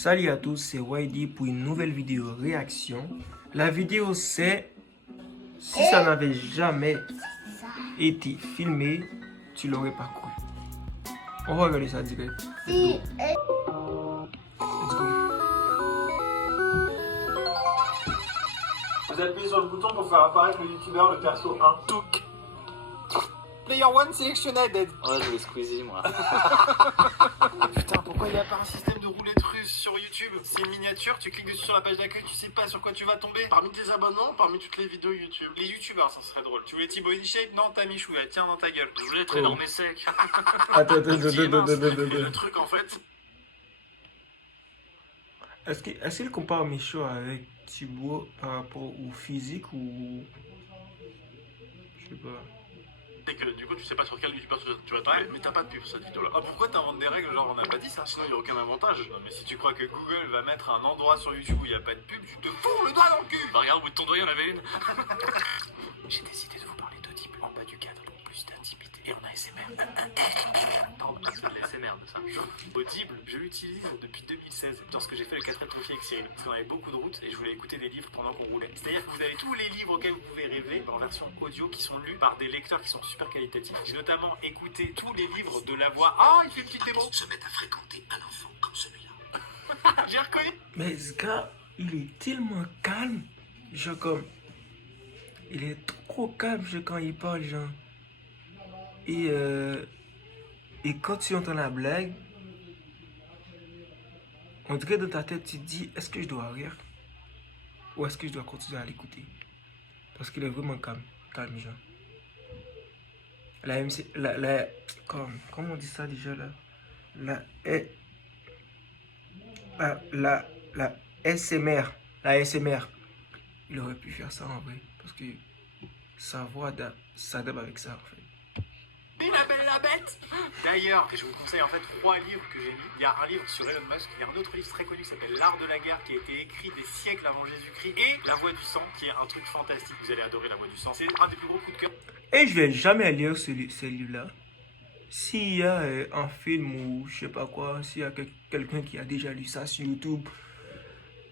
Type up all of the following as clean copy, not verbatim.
Salut à tous, c'est YD pour une nouvelle vidéo réaction. La vidéo c'est si ça n'avait jamais été filmé, tu l'aurais pas cru. On va regarder ça direct. Let's go. Vous appuyez sur le bouton pour faire apparaître le youtubeur, le perso 1. Touk. Player 1 selectionned. Ouais, je vais Squeezie moi. Putain, pourquoi il n'y a pas un système de roulette russe sur YouTube? C'est une miniature, tu cliques dessus sur la page d'accueil, tu sais pas sur quoi tu vas tomber. Parmi tes abonnements, parmi toutes les vidéos YouTube. Les youtubeurs, ça serait drôle. Tu voulais Thibaut InShape? Non, t'as Michou, elle tient dans ta gueule. Je voulais être énorme et sec. Attends. Et le truc en fait. Est-ce qu'il compare Michou avec Thibaut par rapport au physique ou... Je sais pas. C'est que du coup tu sais pas sur quel youtubeur tu vas tomber, mais t'as pas de pub sur cette vidéo là. Ah, pourquoi t'inventes des règles genre on n'a pas dit ça? Sinon il n'y a aucun avantage. Non, mais si tu crois que Google va mettre un endroit sur YouTube où il n'y a pas de pub, tu te fous le doigt dans le cul. Bah regarde, au bout de ton doigt il y en avait une. J'ai décidé de vous parler d'Audible en bas du cadre pour plus d'intimité et en ASMR. Pardon, c'est de l'ASMR de ça. Audible, je l'utilise depuis 2016, lorsque j'ai fait le 4 trophy avec Cyril. Parce qu'on avait beaucoup de routes et je voulais écouter des livres pendant qu'on roulait. C'est-à-dire que vous avez tous les livres auxquels vous pouvez rêver en version audio qui sont lus par des lecteurs qui sont super qualitatifs. J'ai notamment écouté tous les livres de la voix. Ah, il fait une petite démo. Se mettre à fréquenter un enfant comme celui-là. J'ai reconnu. Mais ce gars, il est tellement calme. Genre comme... Il est trop calme genre, quand il parle, genre. Et quand tu entends la blague, on dirait dans ta tête, tu te dis, est-ce que je dois rire? Ou est-ce que je dois continuer à l'écouter? Parce qu'il est vraiment calme, genre. La MC, comment on dit ça déjà là? La SMR. La SMR. Il aurait pu faire ça en vrai. Parce que sa voix s'adapte avec ça en fait. La belle et la bête. D'ailleurs, je vous conseille en fait 3 livres que j'ai lus. Il y a un livre sur Elon Musk, il y a un autre livre très connu qui s'appelle L'Art de la guerre qui a été écrit des siècles avant Jésus-Christ et La Voix du sang qui est un truc fantastique. Vous allez adorer La Voix du sang, c'est un des plus gros coups de cœur. Et je vais jamais lire ce livre-là. S'il y a un film ou je sais pas quoi, s'il y a quelqu'un qui a déjà lu ça sur YouTube,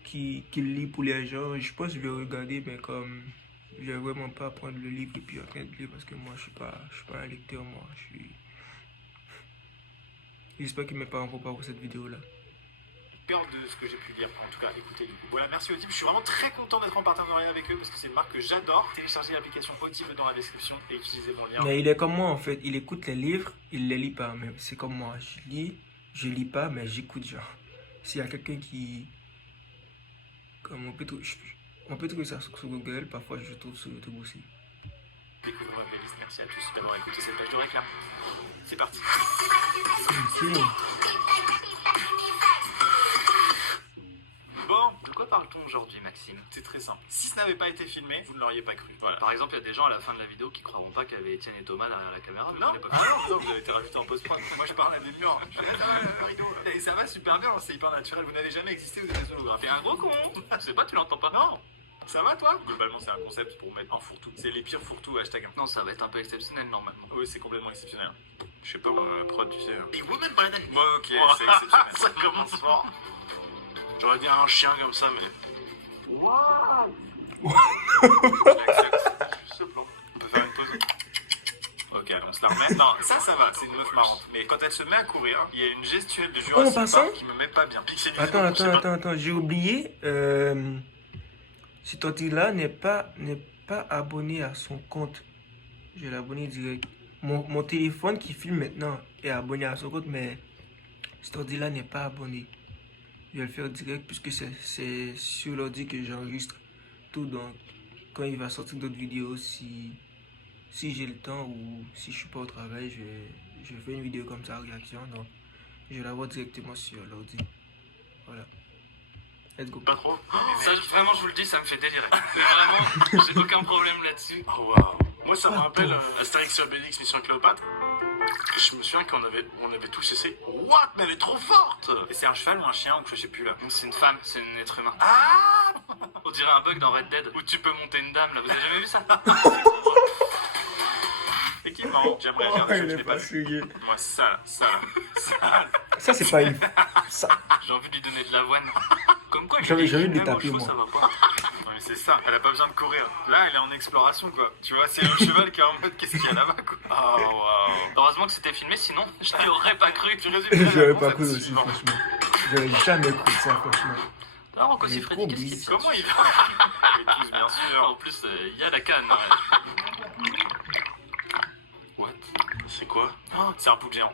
qui lit pour les gens, je pense que je vais regarder, mais comme je vais vraiment pas prendre le livre et puis en train de lire parce que moi je suis pas un lecteur, moi je suis... J'espère que mes parents vont pas voir cette vidéo là. Peur de ce que j'ai pu lire, en tout cas écoutez du coup. Voilà, merci Audible, je suis vraiment très content d'être en partenariat avec eux parce que c'est une marque que j'adore. Téléchargez l'application Audible dans la description et utilisez mon lien. Mais il est comme moi en fait, il écoute les livres, il les lit pas, mais c'est comme moi, je lis pas mais j'écoute genre. S'il y a quelqu'un qui... Comme on peut trouver ça sur Google, parfois je trouve sur YouTube aussi. Découvrez ma playlist, merci à tous d'avoir écouté cette page de réclame. C'est parti. Ok. Bon, De quoi parle-t-on aujourd'hui, Maxime? c'est très simple. Si ce n'avait pas été filmé, vous ne l'auriez pas cru. Voilà. Par exemple, il y a des gens à la fin de la vidéo qui croiront pas qu'il y avait Étienne et Thomas derrière la caméra. Non, non, vous avez été rajouté en post-prod. Moi je parle à des murs. Je fais, le rideau. Et ça va super bien, c'est hyper naturel. Vous n'avez jamais existé, vous êtes holographe. T'es un gros con. Tu sais pas, tu l'entends pas. Non. Ça va toi? Globalement c'est un concept pour mettre un fourre-tout. C'est les pires fourre-tout hashtag. Non, ça va être un peu exceptionnel normalement. Oui, c'est complètement exceptionnel. Je sais pas, prod, tu sais. Et vous même pas la dame. Moi, ok, c'est exceptionnel. Ça commence fort. J'aurais dit un chien comme ça, mais. Ce plan. On peut faire une pause. Ok, on se la remet. Non, ça va, c'est une meuf marrante. Mais quand elle se met à courir, il y a une gestuelle de en Jurassic passant Park qui me met pas bien. Pixelisé, Attends, je sais pas. attends, j'ai oublié. Cet ordi-là n'est pas abonné à son compte. Je vais l'abonner direct. Mon téléphone qui filme maintenant est abonné à son compte, mais cet ordi-là n'est pas abonné. Je vais le faire direct puisque c'est sur l'ordi que j'enregistre tout. Donc, quand il va sortir d'autres vidéos, si j'ai le temps ou si je suis pas au travail, je vais faire une vidéo comme ça, réaction. Donc, je vais la voir directement sur l'ordi. Voilà. Let's go. Pas trop. Ça, vraiment, je vous le dis, ça me fait délirer. Vraiment, j'ai aucun problème là-dessus. Oh, waouh. Moi, ça me rappelle Astérix et Obélix, Mission Cléopâtre. Je me souviens qu'on avait tous essayé. What? Mais elle est trop forte! Et c'est un cheval ou un chien ou je sais plus là. C'est une femme, c'est un être humain. Ah! On dirait un bug dans Red Dead où tu peux monter une dame là, vous avez jamais vu ça? Effectivement, j'aimerais faire Oh, des choses il que je est n'ai pas pas vues. sérieux. Moi, ça. Ça, c'est pas une. Ça. J'ai envie de lui donner de l'avoine. Comme quoi, il J'ai y a des envie de films, les même aux taper, chevaux, moi. ça va pas. Non, mais c'est ça, elle a pas besoin de courir. Là, elle est en exploration, quoi. Tu vois, c'est un cheval qui est en mode qu'est-ce qu'il y a là-bas, quoi. Oh, waouh. Heureusement que c'était filmé, sinon je t'y aurais pas cru. Tu résumes bien la J'aurais réponse pas à cru ce aussi, suivant. franchement. J'aurais jamais cru ça, franchement. Alors, Rocco Il est Siffredi, trop qu'est-ce qu'il bizarre. fait Comment il va Oui, tous, bien En sûr. plus, il y a la canne. What C'est quoi? Oh, c'est un poulpe géant.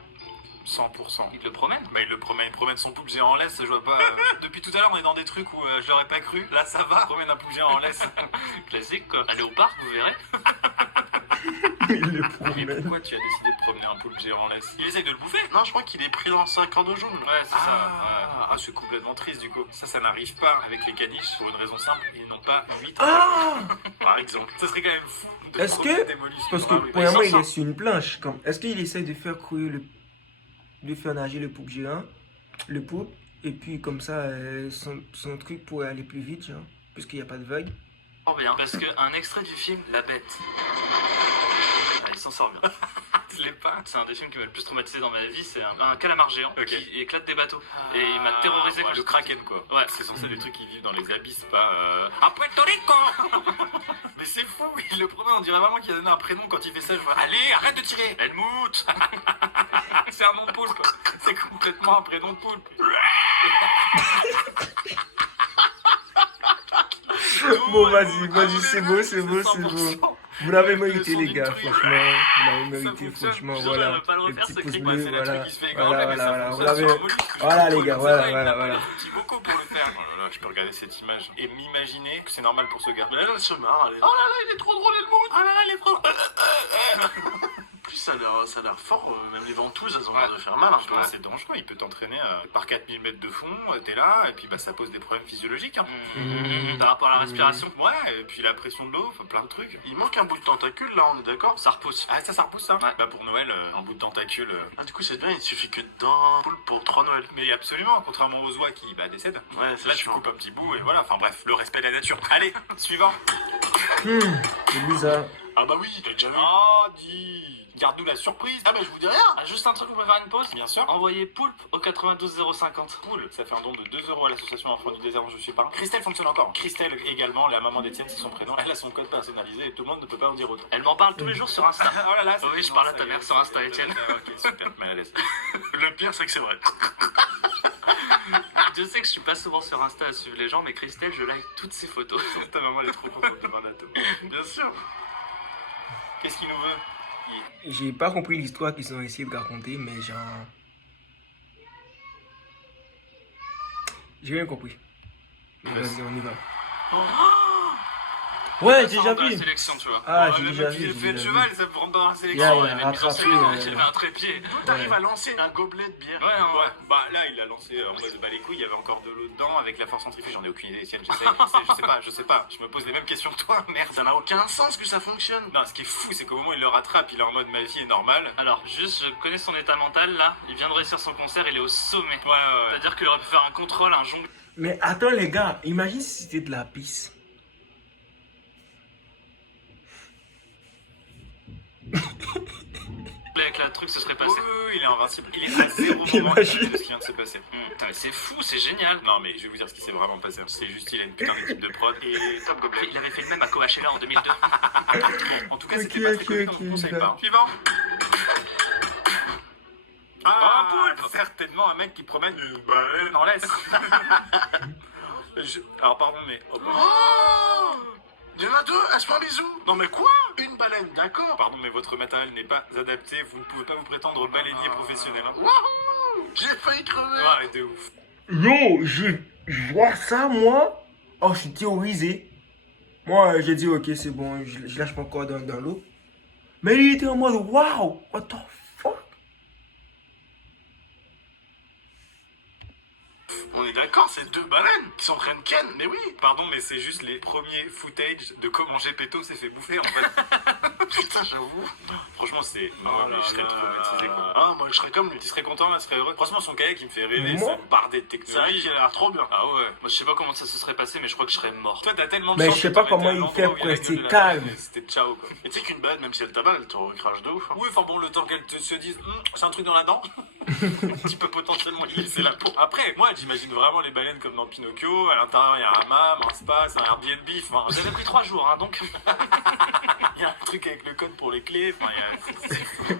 100%. Il le promène. Mais il promène son poulpe géant en laisse, je vois pas. Depuis tout à l'heure, on est dans des trucs où je l'aurais pas cru. Là, ça va, promène un poulpe géant en laisse. Classique, quoi. Allez au parc, vous verrez. Il le Mais promène. pourquoi tu as décidé de promener un poulpe géant en laisse Il essaye de le bouffer. Non, je crois qu'il est pris dans sa corde jaune. Ouais, c'est ça. C'est complètement triste du coup. Ça n'arrive pas avec les caniches pour une raison simple, ils n'ont pas 8 Ah! par exemple. Ça serait quand même fou de Est-ce promener que- des mollusques Parce que, dans la rue. premièrement, Bah, il s'en est sort. sur une planche. Comme... Est-ce qu'il essaye de faire courir le. De faire nager le poupe géant, le poupe, et puis comme ça, son truc pourrait aller plus vite, genre, puisqu'il n'y a pas de vague. Oh bien, parce qu'un extrait du film La Bête. Ah, il s'en sort bien. Je l'ai pas. C'est un des films qui m'a le plus traumatisé dans ma vie. C'est un calamar géant Ok. qui éclate des bateaux. Et il m'a terrorisé quand Le j'étais kraken quoi. Ouais. C'est censé des trucs qui vivent dans les abysses, pas à Puerto Rico. Mais c'est fou, il le promet, on dirait vraiment qu'il a donné un prénom quand il fait ça. Je vois, allez, arrête de tirer. Helmut. C'est un nom de poulpe. C'est complètement un prénom de poulpe. Bon, vas-y, c'est beau, c'est beau, c'est beau. Vous l'avez mérité, les gars, franchement. Vous l'avez mérité, fonctionne. franchement, Je voilà. devrais pas le Les refaire, petits ce pouces cri. bleus, C'est le truc voilà. qui se fait Voilà, égorger, mais voilà, ça vous fonctionne l'avez. sur un mollusque. Voilà, les Comme gars, ça, voilà, là, il voilà, n'a pas voilà. les petits bocaux pour le faire. Oh là là, je peux regarder cette image et m'imaginer que c'est normal pour ce gars. Mais elle se marre, elle est... Oh là là, il est trop drôle, Helmut. Ah là là, il est trop... En plus, ça a l'air fort, même les ventouses, elles ont Ouais. l'air de faire mal un peu. C'est dangereux, il peut t'entraîner par 4000 mètres de fond, t'es là, et puis bah, ça pose des problèmes physiologiques. Hein. Par rapport à la respiration. Ouais, et puis la pression de l'eau, enfin, plein de trucs. Il manque un bout de tentacule, là, on est d'accord? Ça repousse. Ah, ça repousse ça Ouais. Bah pour Noël, un bout de tentacule. Ah, du coup, c'est bien, il suffit que d'un poulpe pour 3 Noëls. Mais absolument, contrairement aux oies qui décèdent. Ouais, c'est Là, tu chiant. coupes un petit bout, et voilà, enfin bref, le respect de la nature. Allez, suivant. C'est bizarre. Ah bah oui, t'as déjà vu. Oh, dis garde-nous la surprise. Ah bah je vous dis rien. Ah, juste un truc, on va faire une pause. Bien sûr. Envoyez Poulpe au 92 050. Cool, ça fait un don de 2 € à l'association Enfants du désert dont je suis parrain. Christelle fonctionne encore. Christelle également, la maman d'Étienne, c'est son prénom. Elle a son code personnalisé et tout le monde ne peut pas en dire autre. Elle m'en parle tous les jours sur Insta. Oh là là, Oui, je parle à ta mère sur Insta, Étienne. Ok, super, mal à l'aise. Le pire, c'est que c'est vrai. Je sais que je suis pas souvent sur Insta à suivre les gens, mais Christelle, je like toutes ses photos. Ta maman, elle est trop contente de voir la tome. Bien sûr. Qu'est-ce qu'il nous veut J'ai pas compris l'histoire qu'ils ont essayé de raconter, mais genre. J'ai rien compris. Vas-y, on y va. Ouais, j'ai déjà Ça rentre dans la vu. sélection, tu vois. Ah, Oh, j'ai le déjà mec, vu. il j'ai fait le déjà cheval, vu. ça rentre dans la Yeah, sélection. il a Il avait mis son rattrapé, sélection, ouais. il avait un trépied. T'arrives à lancer un gobelet de bière. Ouais, non, Ouais, bah là il a lancé en mode bah les couilles, il y avait encore de l'eau dedans avec la force centrifuge, j'en ai aucune idée, Étienne, je sais pas, je me pose les mêmes questions que toi, merde. Ça n'a aucun sens que ça fonctionne. Non, ce qui est fou, c'est qu'au moment où il le rattrape, il est en mode ma vie est normale. Alors, juste, je connais son état mental là. Il vient de réussir son concert, il est au sommet. Ouais. C'est-à-dire qu'il aurait pu faire un contrôle, un jongle. Mais attends, les gars, imagine si c'était de la pisse. Avec la truc, ce serait Oui, passé. il est invincible. Il est à 0 moment Imagine. de ce qui vient de se passer. Putain, mais c'est fou, c'est génial. Non, mais je vais vous dire ce qui s'est vraiment passé. C'est juste, il a une putain d'équipe de prod et top gobelet. Il avait fait le même à Coachella en 2002. En tout cas, Ok, c'était pas très connu, ok, donc je conseille ok. pas. Suivant. Ah, Un poulpe. certainement un mec qui promène une baleine en laisse. Alors, pardon, mais... oh, Oh, il y en a deux, elle se fait un bisou. Non mais quoi? Une baleine, d'accord. Pardon, mais votre matériel n'est pas adapté. Vous ne pouvez pas vous prétendre baleinier professionnel. Hein. Wouhou, j'ai failli crever. Ouais, de ouf. Yo, je vois ça, moi. Oh, je suis théorisé. Moi, j'ai dit, ok, c'est bon, je lâche mon corps dans l'eau. Mais il était en mode, waouh, what the fuck? On est d'accord, c'est 2 baleines qui s'entraînent Ken, mais oui. Pardon, mais c'est juste les premiers footage de comment Gepetto s'est fait bouffer en fait. Putain, j'avoue. Franchement, c'est. Oh mais là je serais là. traumatisé quoi. Ah, moi je serais comme lui. Tu serais content, là, tu serais heureux. Franchement, son kayak il me fait rêver, Moi c'est bardé de C'est vrai technologie. qu'il a l'air trop bien. Ah ouais. Moi, je sais pas comment ça se serait passé, mais je crois que je serais mort. Toi, t'as tellement de Mais chance je sais que pas t'aurais comment été à il l'endroit fait où il y pour a la rester gueule de la calme. baleine, C'était ciao quoi. Et tu sais qu'une baleine, même si elle t'avale, elle te recrache de ouf. Hein. Oui, enfin bon, le temps qu'elle se dise, c'est un truc dans la dent, tu peux potentiellement lui laisser la peau. Après, moi, j'imagine vraiment les baleines comme dans Pinocchio. À l'intérieur, il y a un hammam, un spa, c'est un Airbnb. Enfin, Vous avez pris 3 jours, hein, donc. il y a un truc avec le code pour les clés. Enfin, c'est fou.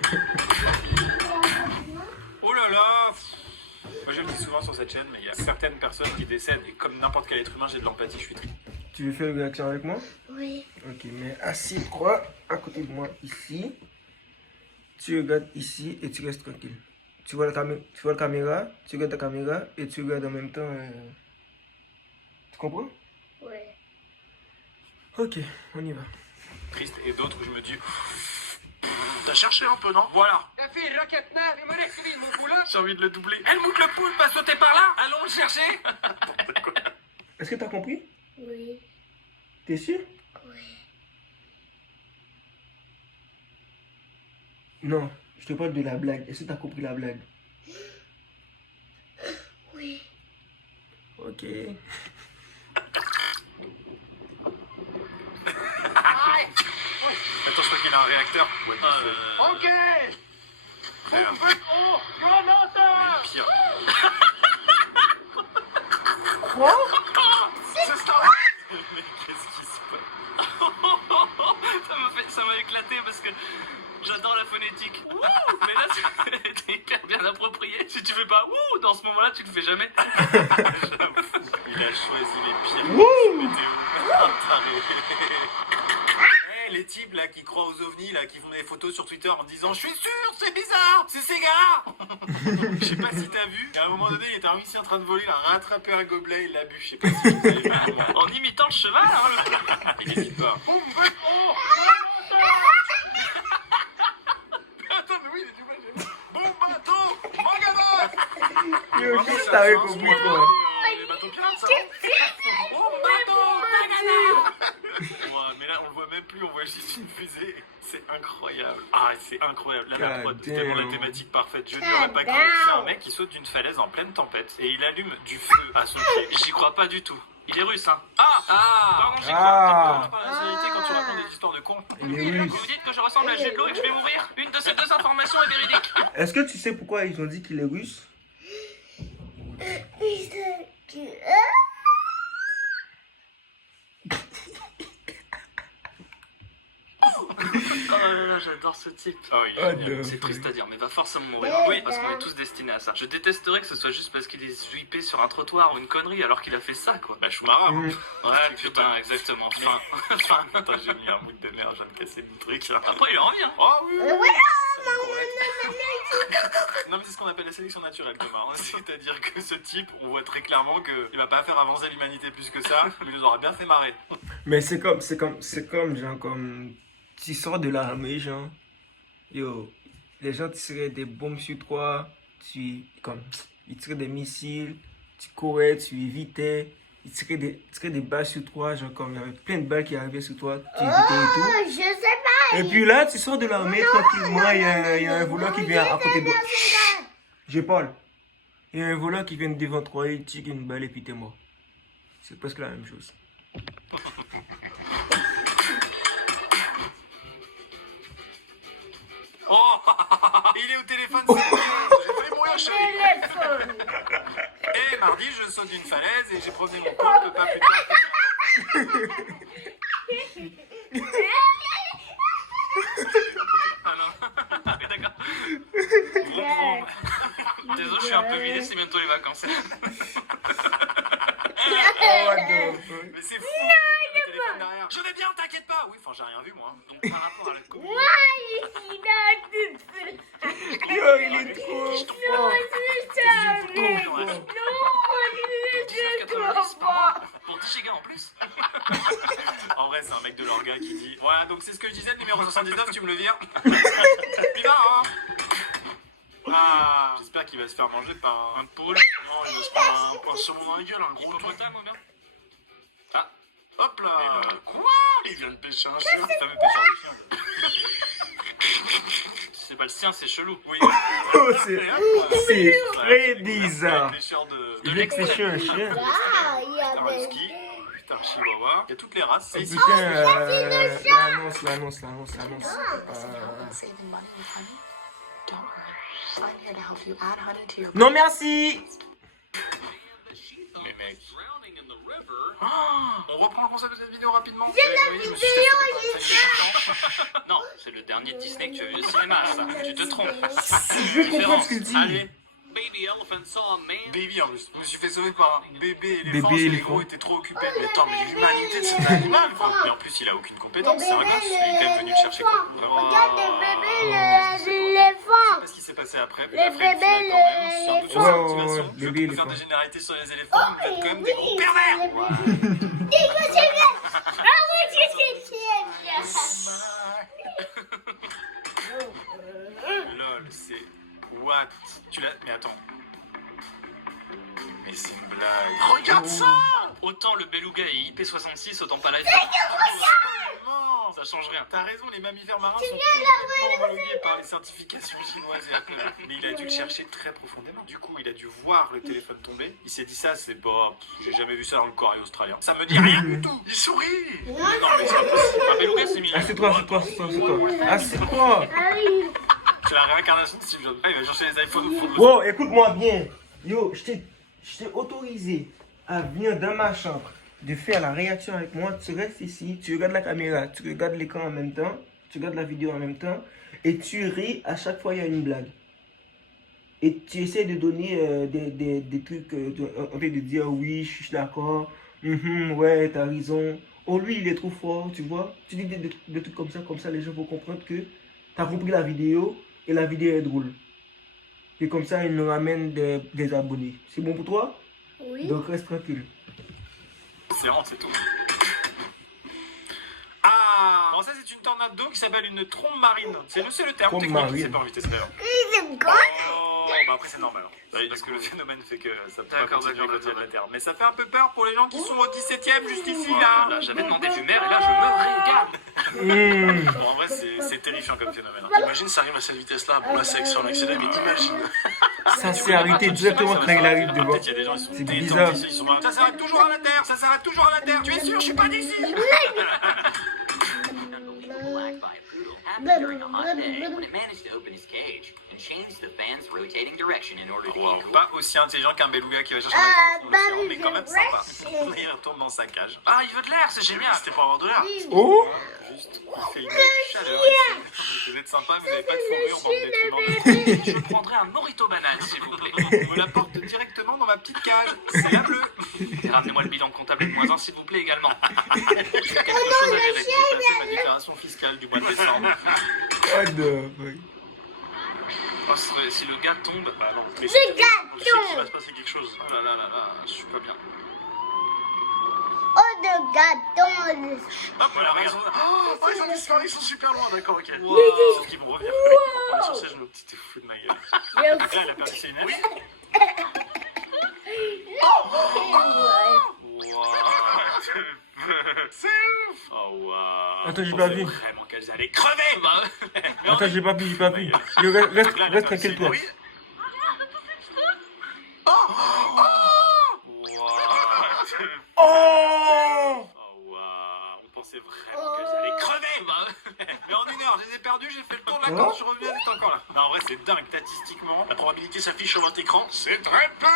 Oh là là. Moi, je le dis souvent sur cette chaîne, mais il y a certaines personnes qui décèdent et comme n'importe quel être humain, j'ai de l'empathie. Je suis triste. Tu veux faire une réaction avec moi? Oui. Ok, mais assieds-toi à côté de moi ici. Tu regardes ici et tu restes tranquille. Tu vois tu vois la caméra, tu regardes ta caméra et tu regardes en même temps. Tu comprends? Oui. Ok, on y va. Triste et d'autres où je me dis, T'as cherché un peu, non? voilà, J'ai envie de le doubler. Helmut le poulpe a sauté par là. Allons le chercher. Est-ce que t'as compris? Oui. T'es sûr? Oui. Non, je te parle de la blague. Est-ce que t'as compris la blague? Oui. Ok. Attends, je crois qu'il a un réacteur. Ouais, Ok. frère. Pire. Quoi? C'est ça. Mais qu'est-ce qui se passe? Ça m'a éclaté parce que j'adore la phonétique. Wouh, mais là, c'est hyper bien approprié. Si tu fais pas wouh dans ce moment-là, tu le fais jamais. Il a choisi les pires Wouh! météo. Hey, les types là qui croient aux ovnis là, qui font des photos sur Twitter en disant je suis sûr, c'est bizarre, c'est ces gars. Je sais pas si t'as vu, à un moment donné il était un ici en train de voler, il a rattrapé un gobelet, il l'a bu, je sais pas si vous avez vu. En imitant le cheval, hein, Il hésite pas. Attends, mais oui, il est du mal. Bon bateau, mon gamin. Yo, qu'est-ce que t'avais compris, quoi? Les bateaux pirates, ça. Bon bateau, Tagada. Ouais, mais là on le voit même plus, on voit juste une fusée. C'est incroyable. Ah, c'est incroyable. Là, la prod, c'est tellement la thématique parfaite. Je n'aurais pas cru. C'est un mec qui saute d'une falaise en pleine tempête et il allume du feu à son pied. j'y crois pas du tout. Il est russe, hein. Ah. Pardon, j'y crois. Ah. Tu parles la vérité quand tu racontes des histoires de cons. Il est russe. Vous me dites que je ressemble à Jude Law et que je vais mourir. Une de ces 2 informations est véridique. Est-ce que tu sais pourquoi ils ont dit qu'il est russe? Oh là là, j'adore ce type. Ah oui, Ah, génial. non. C'est triste à dire, mais va forcément mourir. Oui, parce qu'on est tous destinés à ça. Je détesterais que ce soit juste parce qu'il est juipé sur un trottoir ou une connerie alors qu'il a fait ça, quoi. Bah, Schumacher. Mm. Ouais, putain, exactement. Enfin, Attends, j'ai mis un mood de merde, je viens de casser mon truc. après, il en revient. Oh oui. Voilà. Non, mais c'est ce qu'on appelle la sélection naturelle, Thomas. C'est-à-dire que ce type, on voit très clairement qu'il va pas faire avancer l'humanité plus que ça, mais il nous aura bien fait marrer. Mais c'est comme, genre, comme, tu sors de l'armée, genre, yo, les gens tiraient des bombes sur toi, ils tiraient des missiles, tu courais, tu évitais, ils tiraient des balles sur toi, genre, comme, il y avait plein de balles qui arrivaient sur toi, tu évitais et tout. Je sais pas. Et puis là, tu sors de l'armée, tranquillement, il y a un voleur qui vient à côté de toi. Je parle. Il y a un voleur qui vient devant toi, il tire une balle et puis t'es mort. C'est presque la même chose. Oh, il est au téléphone, c'est bien. J'ai failli mourir, chérie. Téléphone. Et mardi, je saute d'une falaise et j'ai promené mon couple pas plus tard. Ah non. D'accord. Désolé, je suis un peu vidé, c'est bientôt les vacances. Mais c'est fou. Le téléphone derrière. Je vais bien, t'inquiète pas. Oui, enfin, j'ai rien vu, moi. Donc, par rapport à la copie. Moi, je suis dans toute seule. Yo, il est trop fort. Pour 10 gigas en plus. En vrai, c'est un mec de l'orga qui dit voilà, donc c'est ce que je disais, le numéro 79, tu me le vires. Puis là, hein. Ah, j'espère qu'il va se faire manger par Un poule. Non, il va se prendre un point de saumon dans la gueule, un gros truc. Hippopotame ou bien? Ah, Hop là. Quoi? Il vient de pêcher un chien. le fameux pêcheur de chiens. c'est pas le sien, c'est chelou. Oui. Oh, Et hop là. c'est très Le bizarre. pêcheur de Il veut pêcher un chien. Ah, il y un avait. husky, un chihuahua. Il y a toutes les races. Oh, Et ici, putain, l'annonce. Saving money with honey? Don't worry. I'm here to help you add honey to your Non, merci. mais mec. On reprend le concept de cette vidéo rapidement. Non, c'est le dernier Disney que tu as vu au cinéma, ça. Tu te trompes. Je comprends ce qu'il dit. Allez, Baby elephant saw a man. baby en plus. Je me suis fait sauver par un bébé éléphant. Bébé parce que les éléphant. gros étaient trop occupés. Mais attends, mais l'humanité de cet animal, quoi. Mais en plus, il a aucune compétence. C'est un gosse. Il est quand même venu le chercher. Quoi. Vraiment. Regarde le bébé, l'éléphant. Je sais pas ce qui s'est passé après. Mais Les il a fait une bébés, finale quand même. Surtout sur Ouais, cette ouais, motivation. ouais, Je bébé peux faire éléphant. des généralités sur les éléphants. Vous êtes quand même des gros pervers. Lol, c'est. What? Tu l'as. Mais attends. Mais c'est une blague. Regarde ça. Autant le beluga est IP66, autant pas l'iPhone. Non, Ça change rien. t'as raison, les mammifères marins sont complètement homologués par les certifications chinoises. Mais il a dû le chercher très profondément. Du coup, il a dû voir le téléphone tomber. Il s'est dit ça, c'est pas. J'ai jamais vu ça dans le corail australien. Ça me dit rien du tout. Il sourit. Non, mais c'est impossible. Un beluga, c'est mignon. Ah, c'est toi. Ah, c'est toi. C'est la réincarnation de Steve Jobs. Ah, il va chercher les iPhones au fond de Wow, écoute-moi bien. Yo, je t'ai autorisé à venir dans ma chambre, de faire la réaction avec moi. Tu restes ici, tu regardes la caméra, tu regardes l'écran en même temps, tu regardes la vidéo en même temps, et tu ris à chaque fois il y a une blague. Et tu essaies de donner des trucs, en fait de dire oui, je suis d'accord, ouais, t'as raison. Oh, lui, il est trop fort, tu vois. Tu dis des trucs comme ça, les gens vont comprendre que t'as compris la vidéo, et la vidéo est drôle. Et comme ça, il nous ramène des abonnés. C'est bon pour toi? Oui. Donc reste tranquille. C'est vraiment, c'est tout. Ah, bon, ça c'est une tornade d'eau qui s'appelle une trombe marine. C'est le terme Trombe technique qui marine. s'est pas en vitesse d'ailleurs. C'est quoi? Oh, bah après c'est normal. Hein. C'est parce que le phénomène fait que ça peut pas D'accord, continuer d'accord, quand il y a de la Terre. Mais ça fait un peu peur pour les gens qui sont au 17ème juste ici là. Là, j'avais demandé du maire et là, je me régale. Bon, en vrai c'est terrifiant comme phénomène. Imagine ça arrive à cette vitesse-là. Bon, là, c'est avec son accéléré, mais imagine. Ça s'est arrêté directement quand il arrive devant. Peut-être il y a des gens qui sont C'est détendus bizarre. ici, ils sont marrés. Ça s'arrête toujours à la Terre, ça s'arrête toujours à la Terre. Tu es sûr, je suis pas d'ici. During a hot day, when it managed to open his cage and change the fan's rotating direction in order to Wow, eat. pas aussi intelligent qu'un beluga qui va chercher un iPhone, mais quand même sympa. Il retourne dans sa cage. Ah, il veut de l'air, c'est génial. C'était pour avoir de l'air. Oh! Juste, il fait une chaleur ici. Vous êtes sympa, vous n'avez pas de fourrure, bande d'êtres humains. Je prendrai un morito banane, s'il vous plaît. On me l'apporte directement dans ma petite cage. C'est un bleu. Et ramenez-moi le bilan comptable de -1, s'il vous plaît, également. J'ai quelque chose à gérer. J'ai passé ma déclaration fiscale du mois de décembre. What the fuck? Oh, si le gars tombe, Ah non, mais Je sais qu'il gâteau. va se passer quelque chose. oh là là là là, je suis pas bien. Oh, de gâteau. Hop, voilà, regarde. Oh, ils ont disparu, ils sont super loin, d'accord, ok. Sauf qu'ils vont revenir. On est sur ces genoux. Tu t'es fou de ma gueule. Là, elle a perdu ses lunettes. C'est ouf. Oh waouh. Attends, j'ai Je pas pensais vu. vraiment qu'elles allaient crever. Mais Attends, j'ai pas vu. Yo, reste tranquille, toi. Oui. Oh! Oh waouh. On pensait vraiment qu'elles allaient crever. Mais en une heure, je les ai perdues, j'ai fait le tour de la Quoi? corde, je reviens, elle est encore là. Non, en vrai, c'est dingue, statistiquement. La probabilité s'affiche sur votre écran, c'est très peu.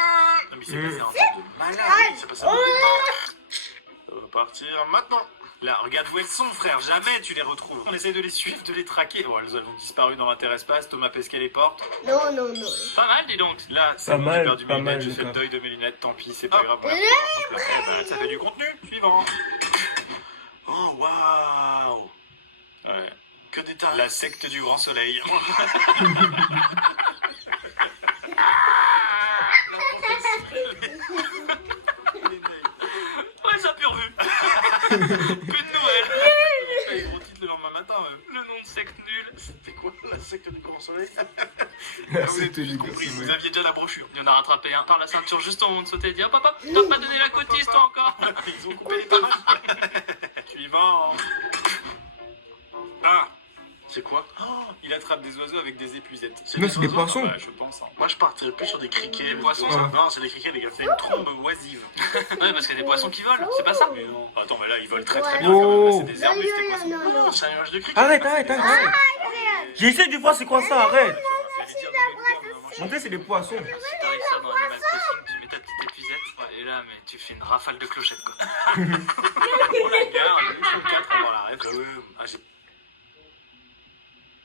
Non, mais il s'est passé un truc de malade. Il s'est passé un peu. Ça va partir maintenant. Là, regarde où elles sont, frère, jamais tu les retrouves. On essaie de les suivre, de les traquer. Oh, elles ont disparu dans l'interespace, Thomas Pesquet les porte. Non. Pas mal, dis donc. Là, c'est Pas bon, mal, j'ai perdu mes pas mal, lunettes, je fais le d'accord. deuil de mes lunettes, tant pis, c'est pas grave. Voilà. Ça fait du contenu, suivant. Oh, waouh. Ouais. Que des tarés. La secte du grand soleil. Ouais, ça pure vue. Plus de nouvelles. Ils gros titre le lendemain matin, eux. Le nom de secte nul. C'était quoi la secte du grand soleil? Vous avez tout juste compris, vous aviez déjà la brochure. Il y en a rattrapé un par la ceinture juste au moment de sauter et dire papa, t'as pas donné la cotisse toi encore. Ils ont coupé les parages. Suivant. Ah, C'est quoi? il attrape des oiseaux avec des épuisettes. Non, c'est des oiseaux, poissons. Ouais, je pense. Hein. Moi, je partirais plus sur des criquets. poissons, tout ça. ça. Non, c'est des criquets, les gars. C'est une trombe oisive. Ouais, parce qu'il y a des poissons qui volent, c'est pas ça? Mais non. Attends, mais là, ils volent très très bien. Oh. Quand même. C'est des Non, arbustes, les non, poissons. non, non. Non, c'est un nuage de criquets. Arrête, arrête, arrête. J'essaie de voir c'est quoi ça, arrête. J'allais dire des bêtises, Montrer, c'est des poissons. Si t'arrives ça dans Animal Crossing, tu mets ta petite épuisette, ouais, et là, mais tu fais une rafale de clochettes, quoi. Oh la gare, il y a 4 ans dans la rêve.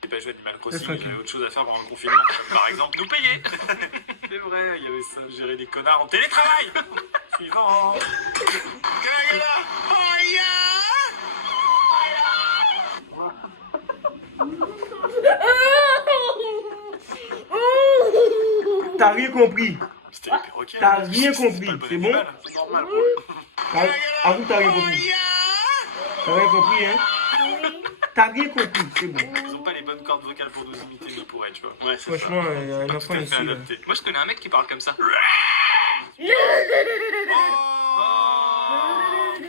J'ai pas joué à Animal Crossing, C'est j'avais autre chose à faire pendant le confinement. Par exemple, Nous payer. c'est vrai, il y avait ça, gérer des connards en télétravail. Suivant. T'as rien compris. C'était les perroquets. T'as hein. rien C'est compris, pas le bon c'est bon? animal, c'est normal pour eux. Avoue, t'as rien compris. T'as rien compris, hein? T'as rien compris, c'est bon. Ils ont pas les bonnes cordes vocales pour nous imiter, mais pour elle, tu vois. Ouais, c'est ça. Franchement, il y a un Tout enfant à fait ici. Là. adapté. Moi, je connais un mec qui parle comme ça.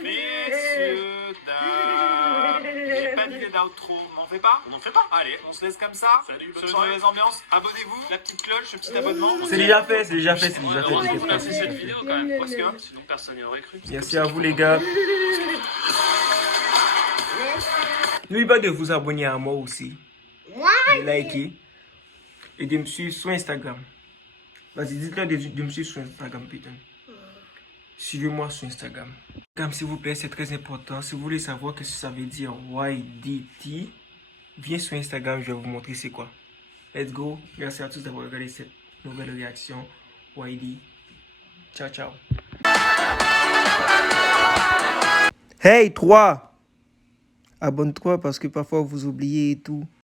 Messieurs, dames, j'ai pas d'idée d'outro, on n'en fait pas? On n'en fait pas. Allez, on se laisse comme ça. Salut, bonne Sur une soirée. mauvaise ambiance, abonnez-vous, la petite cloche, le petit abonnement. C'est déjà fait, c'est déjà fait, c'est déjà fait. Heureusement t'inquiète qu'on pas. a fait cette vidéo quand même, parce que que- sinon personne n'y aurait cru. Merci à vous, les gars. N'oubliez pas de vous abonner à moi aussi. De liker. Et de me suivre sur Instagram. Vas-y, dites-leur de me suivre sur Instagram, putain. Suivez-moi sur Instagram. Comme s'il vous plaît, c'est très important. Si vous voulez savoir ce que ça veut dire YDT, viens sur Instagram, je vais vous montrer c'est quoi. Let's go. Merci à tous d'avoir regardé cette nouvelle réaction. YD. Ciao, ciao. Hey, 3! Abonne-toi parce que parfois vous oubliez et tout.